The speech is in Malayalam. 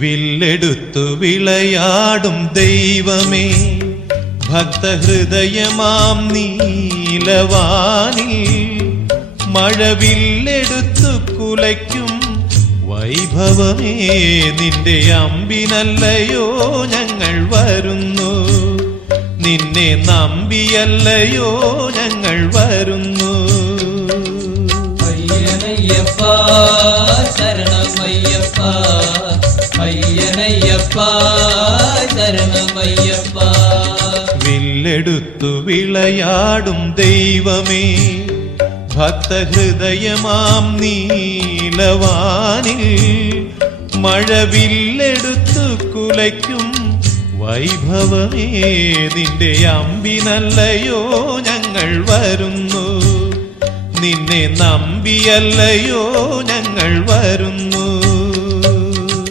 വില്ലെടുത്തു വിളയാടും ദൈവമേ, ഭക്തഹൃദയമാം നീലവാനിൽ മഴവില്ലെടുത്തു കുലയ്ക്കും വൈഭവമേ, നിന്റെ അമ്പിനല്ലയോ ഞങ്ങൾ വരുന്നു, നിന്നെ നമ്പിയല്ലയോ ഞങ്ങൾ വരുന്നു. അയ്യനയ്യപ്പ ശരണമയ്യപ്പ, അയ്യനയ്യപ്പ ശരണമയ്യപ്പ. വില്ലെടുത്തു വിളയാടും ദൈവമേ, ഭക്തഹൃദയമാം നീലവാനിൽ മഴവില്ലെടുത്തു കുലയ്ക്കും വൈഭവമേ, നിന്റെ അമ്പിനല്ലയോ ഞങ്ങൾ വരുന്നു, നിന്നെ നമ്പിയല്ലയോ ഞങ്ങൾ വരുന്നു.